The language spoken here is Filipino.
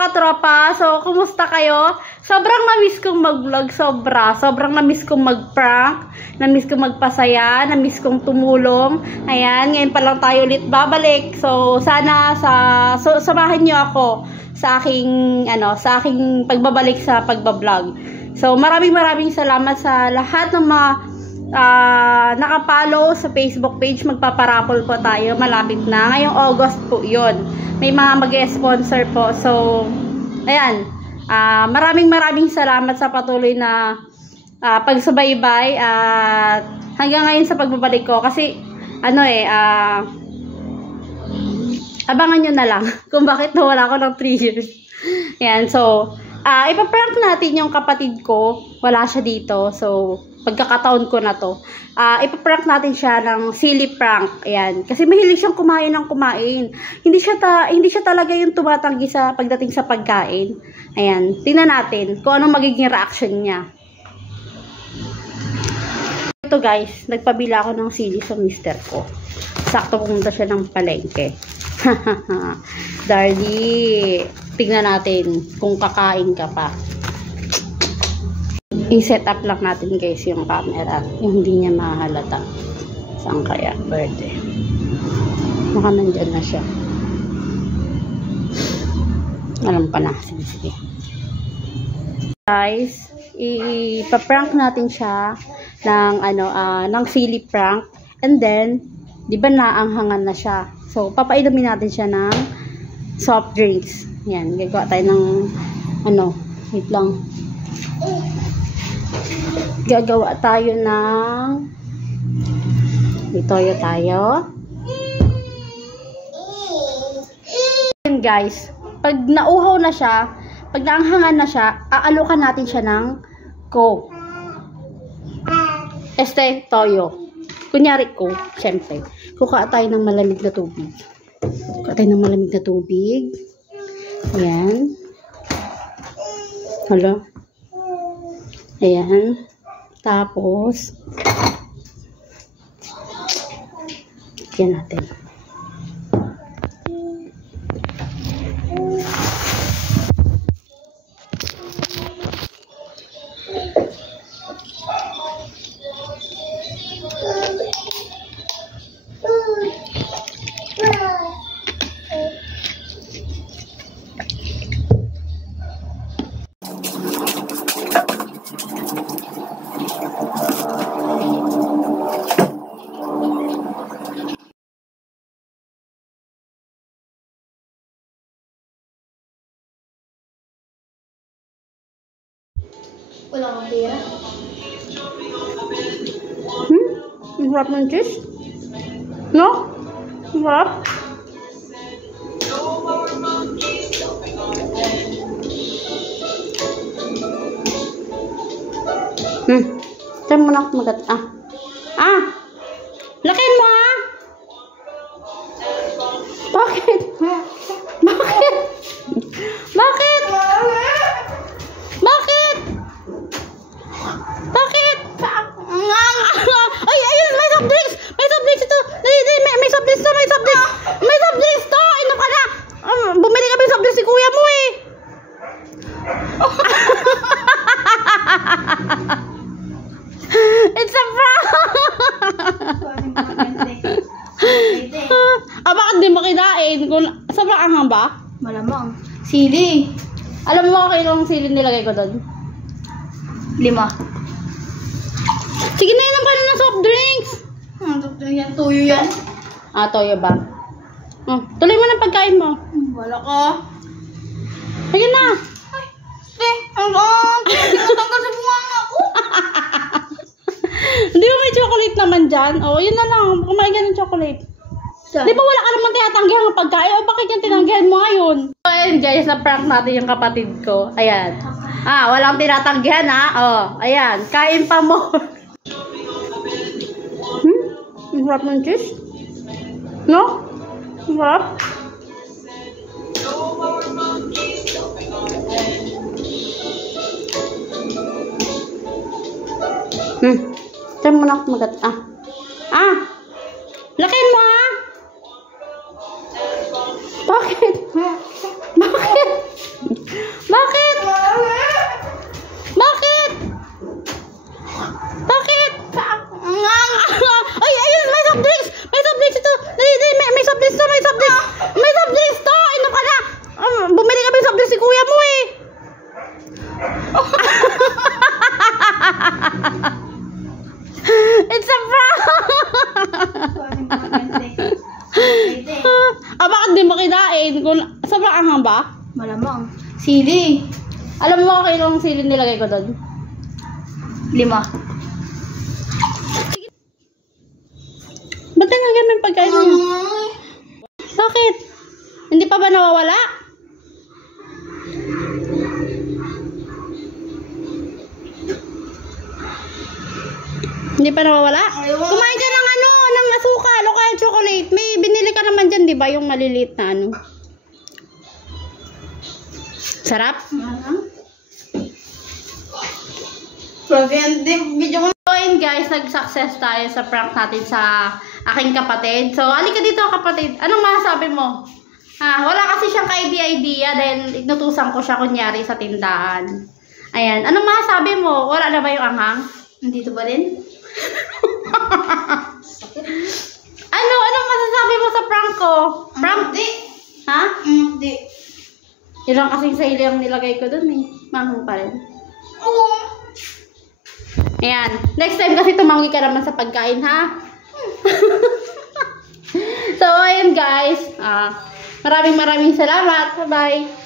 Katropa, so kumusta kayo? Sobrang na-miss kong mag-vlog, sobrang na-miss kong mag-prank, na-miss kong magpasaya, na-miss kong tumulong. Ayan, ngayon pa lang tayo ulit babalik. So sana samahan niyo ako sa aking pagbabalik sa pagba-vlog. So maraming salamat sa lahat ng mga nakapollow sa Facebook page. Magpaparapol po tayo, malapit na ngayong August po yun, may mga mag-sponsor po. So ayan, maraming salamat sa patuloy na pagsubaybay at hanggang ngayon sa pagbabalik ko, kasi abangan nyo na lang kung bakit nawala ako ng 3 years. Ayan, so ipaprank natin yung kapatid ko, wala siya dito, so pagkakataon ko na to, ipaprank natin siya ng silly prank. Ayan, kasi mahilig siyang kumain ng kumain. Hindi siya talaga yung tumatanggi sa pagdating sa pagkain. Ayan, tingnan natin kung anong magiging reaction niya. Ito guys, nagpabila ako ng sili sa mister ko. Sakto pumunta siya ng palengke. Darly, tingnan natin kung kakain ka pa. I-set up lang natin guys yung camera, yung hindi niya mahalata. Saan kaya? Birthday. Baka nandyan na siya. Alam pa na. Sige. Guys, ipaprank natin siya ng silly prank. And then, di ba naanghangan na siya? So, papainumin natin siya ng soft drinks. Yan, gagawa tayo ng wait lang. Gagawa tayo ng toyo tayo. And guys, pag nauhaw na siya, pag naanghangan na siya, aalukan natin siya ng Coke. Toyo. Kunyari Coke, syempre. Kuha tayo ng malamig na tubig. Ayan. Hala. Ayan. Tapos, yan natin. Wala kang pera. Ang sarap ng cheese. No? Ang sarap. Saan mo na ako magat? Lakihan mo ha? Bakit? Bakit? Bakit? Bakit? Bakit? Ay, ayun, may soft drinks! May soft drinks ito! May soft drinks to! May soft drinks! May soft drinks to! Inom ka na! Bumili kami soft drinks si kuya mo eh! It's a prank! Bakit di mo kinain? Sobrang anghang ba? Malamang. Sili. Alam mo kung ilang sili nilagay ko doon? 5. Sige na, inom ka na ng soft drinks. Yan, tuyo yan. Toyo ba? Tuloy mo na pagkain mo. Wala ka. Sige na. Ay, hindi matanggal sa bunga ako. dyan. O, yun na lang. Kumain ka ng chocolate. Di ba wala ka naman tinatanggihan ng pagkain? O, bakit yung tinanggihan mo ngayon? So, ayun guys, na-prank natin yung kapatid ko. Ayan. Walang tinatanggihan ha. O, ayan. Kain pa mo. Ang sarap ng cheese. No? Ang sarap. Diyan mo na ako magat. Lakin mo ha. Bakit? Bakit? Bakit? Bakit? Bakit? Ay, ayun, may soft drinks! May soft drinks ito! May soft drinks to! May soft drinks! May soft drinks to! Inom ka na! Bumili kami soft drinks si kuya mo eh! It's a prank! Bakit di mo kinain? Sobrang anghang ba? Malamang. Sili. Alam mo kung ilang sili nilagay ko doon? 5. Ba't nalagyan mo yung pagkain niya? Bakit? Hindi pa ba nawawala? Hindi pa nawawala? Kumain ka ng ng asukal o kaya chocolate. May binili ka naman dyan, di ba? Yung maliliit na ano. Sarap? Video ko. So, ayun guys, nag-success tayo sa prank natin sa aking kapatid. So, alika dito kapatid. Anong masasabi mo? Wala kasi siyang ka-idea dahil inutusan ko siya kunyari sa tindahan. Ayan. Anong masasabi mo? Wala na ba yung anghang? Nandito ba rin? Anong masasabi mo sa prank ko? Prank? Hindi. Ha? Hindi. Ilang kasing sa'yo ang nilagay ko dun eh. Manghang pa rin. Oo. Ayan. Next time kasi tumanggi ka naman sa pagkain, ha? So, ayun guys. Maraming salamat. Bye-bye.